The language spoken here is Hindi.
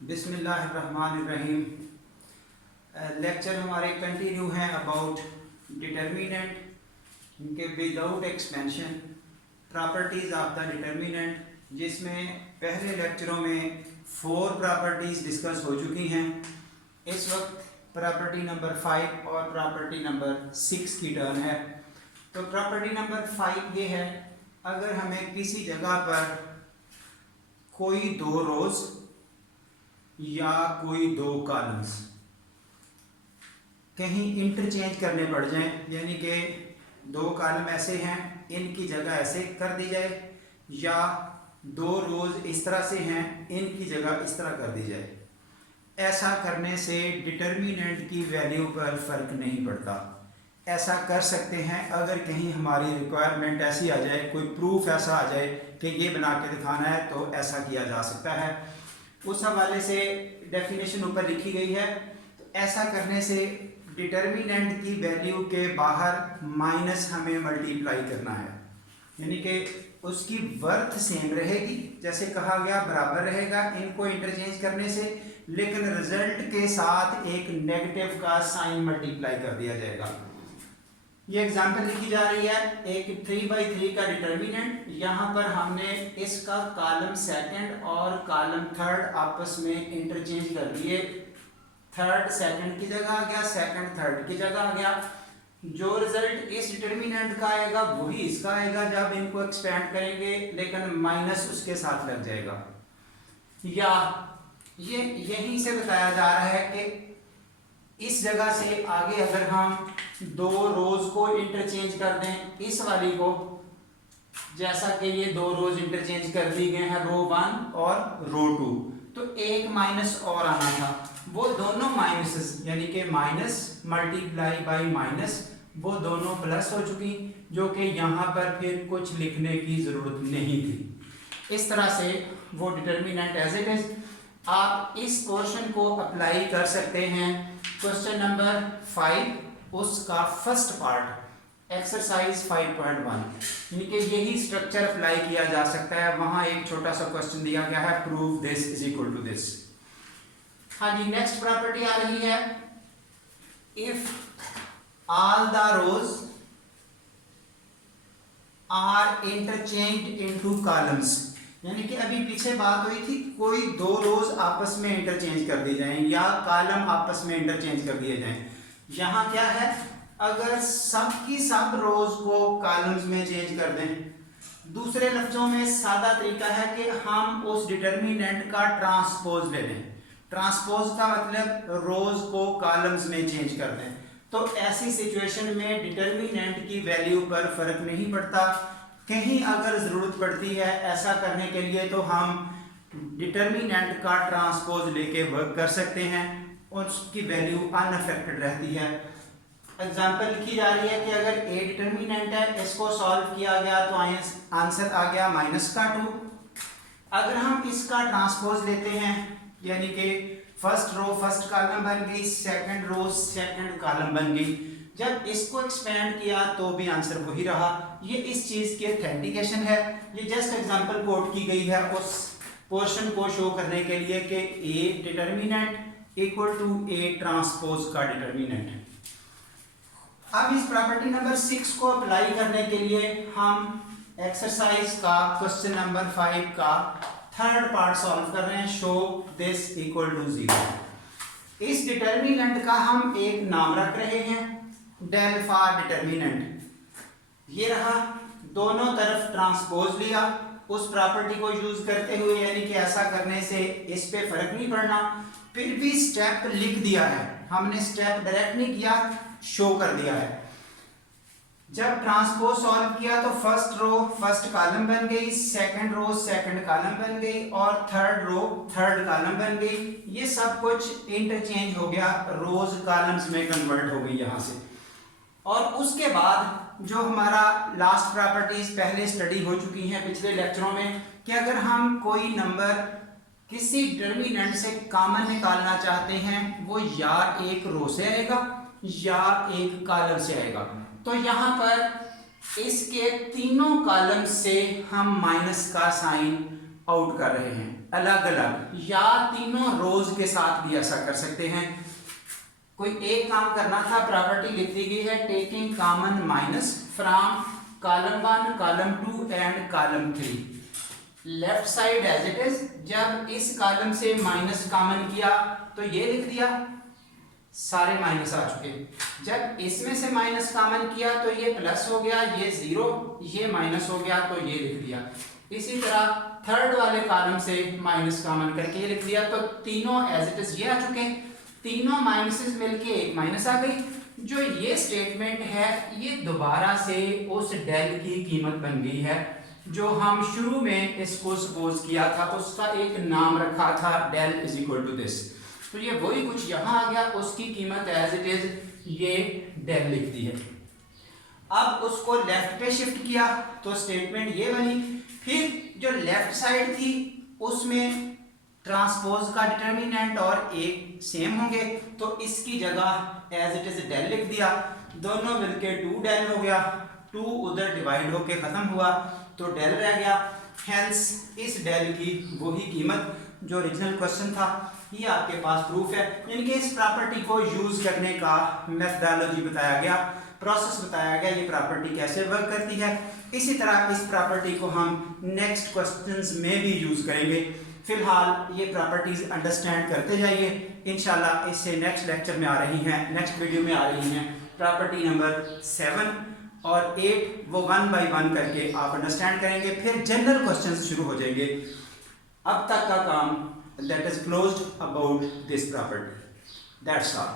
बिस्मिल्लाहिर्रहमानिर्रहीम। लेक्चर हमारे कंटिन्यू हैं अबाउट डिटर्मिनेंट के without expansion, properties of the determinant, जिसमें पहले लेक्चरों में 4 प्रॉपर्टीज़ डिस्कस हो चुकी हैं। इस वक्त प्रॉपर्टी नंबर 5 और प्रॉपर्टी नंबर 6 की टर्न है। तो प्रॉपर्टी नंबर 5 ये है, अगर हमें किसी जगह पर कोई 2 रोज़ या कोई 2 कॉलम्स कहीं इंटरचेंज करने पड़ जाएं, यानी कि 2 कॉलम ऐसे हैं, इनकी जगह ऐसे कर दी जाए, या 2 रोज़ इस तरह से हैं, इनकी जगह इस तरह कर दी जाए। ऐसा करने से डिटर्मिनेंट की वैल्यू पर फ़र्क नहीं पड़ता। ऐसा कर सकते हैं अगर कहीं हमारी रिक्वायरमेंट ऐसी आ जाए, कोई प्रूफ ऐसा आ जाए कि ये बना के दिखाना है, तो ऐसा किया जा सकता है। उस हवाले से डेफिनेशन ऊपर लिखी गई है। तो ऐसा करने से डिटर्मिनेंट की वैल्यू के बाहर माइनस हमें मल्टीप्लाई करना है, यानी कि उसकी वर्थ सेम रहेगी, जैसे कहा गया बराबर रहेगा इनको इंटरचेंज करने से, लेकिन रिजल्ट के साथ एक नेगेटिव का साइन मल्टीप्लाई कर दिया जाएगा। ये एग्जांपल लिखी जा रही है, एक 3/3 का डिटर्मिनेंट, यहाँ पर हमने इसका कॉलम सेकंड और कॉलम थर्ड आपस में इंटरचेंज कर दिए। थर्ड सेकंड की जगह आ गया, सेकंड थर्ड की जगह आ गया। जो रिजल्ट इस डिटर्मिनेंट का आएगा वही इसका आएगा जब इनको एक्सपेंड करेंगे, लेकिन माइनस उसके साथ लग जाएगा। या ये यहीं से बताया जा रहा है कि इस जगह से आगे अगर हम 2 रोज को इंटरचेंज कर दें, इस वाली को, जैसा कि ये 2 रोज इंटरचेंज कर दी गए हैं, रो 1 और रो 2, तो एक माइनस और आना था, वो दोनों माइनसेस, यानी कि माइनस मल्टीप्लाई बाई माइनस, वो दोनों प्लस हो चुकी, जो कि यहाँ पर फिर कुछ लिखने की ज़रूरत नहीं थी। इस तरह से वो डिटर्मिनेंट एज इट इज आप इस क्वेश्चन को अप्लाई कर सकते हैं। क्वेश्चन नंबर 5, उसका फर्स्ट पार्ट, एक्सरसाइज 5.1, यानी कि यही स्ट्रक्चर अप्लाई किया जा सकता है। वहां एक छोटा सा क्वेश्चन दिया गया है, prove this is equal to this. हाँ जी, नेक्स्ट प्रॉपर्टी आ रही है, if all the rows are interchanged into columns, यानी कि अभी पीछे बात हुई थी कोई 2 रोज आपस में इंटरचेंज कर दी जाएं या कॉलम आपस में इंटरचेंज कर दिए जाएं। यहाँ क्या है, अगर सब की सब रोज को कॉलम्स में चेंज कर दें, दूसरे लफ्जों में सादा तरीका है कि हम उस डिटर्मिनेंट का ट्रांसपोज ले लें। ट्रांसपोज का मतलब रोज को कॉलम्स में चेंज कर दें। तो ऐसी सिचुएशन में डिटर्मिनेंट की वैल्यू पर फर्क नहीं पड़ता। कहीं अगर ज़रूरत पड़ती है ऐसा करने के लिए, तो हम डिटर्मिनेंट का ट्रांसपोज लेके वर्क कर सकते हैं और उसकी वैल्यू अनअफेक्टेड रहती है। एग्जांपल लिखी जा रही है कि अगर ए डिटर्मिनेंट है, इसको सॉल्व किया गया तो आंसर आ गया -2। अगर हम इसका ट्रांसपोज लेते हैं, यानी कि फर्स्ट रो फर्स्ट कॉलम बन गई, सेकंड रो सेकंड कॉलम बन गई, जब इसको एक्सपेंड किया तो भी आंसर वही रहा। ये इस चीज की ऑथेंटिकेशन है। ये जस्ट एग्जांपल कोट की गई है उस पोर्शन को शो करने के लिए कि A determinant equal to A transpose का डिटर्मिनेंट। अब इस प्रॉपर्टी नंबर 6 को अप्लाई करने के लिए हम एक्सरसाइज का क्वेश्चन नंबर 5 का थर्ड पार्ट सॉल्व कर रहे हैं, शो दिस इक्वल टू 0। इस डिटर्मिनेंट का हम एक नाम रख रहे हैं, डेल फॉर डिटर्मिनेंट। ये रहा, दोनों तरफ ट्रांसपोज लिया उस प्रॉपर्टी को यूज करते हुए, यानी कि ऐसा करने से इस पे फर्क नहीं पड़ना। फिर भी स्टेप लिख दिया है हमने, स्टेप डायरेक्ट नहीं किया, शो कर दिया है। जब ट्रांसपोज सॉल्व किया तो फर्स्ट रो फर्स्ट कॉलम बन गई, सेकंड रो सेकंड कॉलम बन गई और थर्ड रो थर्ड कॉलम बन गई। ये सब कुछ इंटरचेंज हो गया, रोज कॉलम्स में कन्वर्ट हो गई यहाँ से। और उसके बाद जो हमारा लास्ट प्रॉपर्टीज पहले स्टडी हो चुकी हैं पिछले लेक्चरों में, कि अगर हम कोई नंबर किसी डिटर्मिनेंट से कॉमन निकालना चाहते हैं, वो या एक रो से आएगा या एक कॉलम से आएगा। तो यहाँ पर इसके तीनों कॉलम से हम माइनस का साइन आउट कर रहे हैं अलग अलग, या तीनों रोज के साथ भी ऐसा कर सकते हैं। कोई एक काम करना था, प्रॉपर्टी लिख दी गई है taking common minus from column 1, column 2 and column 3, left side as it is. जब इस कॉलम से माइनस कॉमन किया तो ये लिख दिया, सारे माइनस आ चुके। जब इसमें से माइनस कॉमन किया तो ये प्लस हो गया, ये 0, ये माइनस हो गया तो ये लिख दिया। इसी तरह थर्ड वाले कॉलम से माइनस कॉमन करके ये लिख दिया, तो तीनों एज इट इज ये आ चुके। तीनों माइनसेस मिलके एक माइनस आ गई। जो ये स्टेटमेंट है ये दोबारा से उस डेल की कीमत बन गई है जो हम शुरू में इसको सपोज किया था, उसका एक नाम रखा था del is equal to this. तो ये वही कुछ यहाँ आ गया, उसकी कीमत एज इट इज ये डेल लिख दी है। अब उसको लेफ्ट पे शिफ्ट किया तो स्टेटमेंट ये बनी। फिर जो लेफ्ट साइड थी उसमें ट्रांसपोज का डिटर्मिनेंट और एक सेम होंगे, तो इसकी जगह एज इट इज डेल लिख दिया। दोनों मिलके 2 डेल हो गया, 2 उधर डिवाइड होके खत्म हुआ तो डेल रह गया। हेंस इस डेल की वही कीमत जो ओरिजिनल क्वेश्चन था, ये आपके पास प्रूफ है। यानी कि इस प्रॉपर्टी को यूज करने का मेथडोलॉजी बताया गया, प्रोसेस बताया गया, ये प्रॉपर्टी कैसे वर्क करती है। इसी तरह इस प्रॉपर्टी को हम नेक्स्ट क्वेश्चंस में भी यूज करेंगे। फिलहाल ये प्रॉपर्टीज अंडरस्टैंड करते जाइए, इंशाल्लाह इससे नेक्स्ट लेक्चर में आ रही हैं, नेक्स्ट वीडियो में आ रही हैं प्रॉपर्टी नंबर 7 और 8, वो 1 बाय 1 करके आप अंडरस्टैंड करेंगे। फिर जनरल क्वेश्चंस शुरू हो जाएंगे। अब तक का काम that is closed about this property, that's all.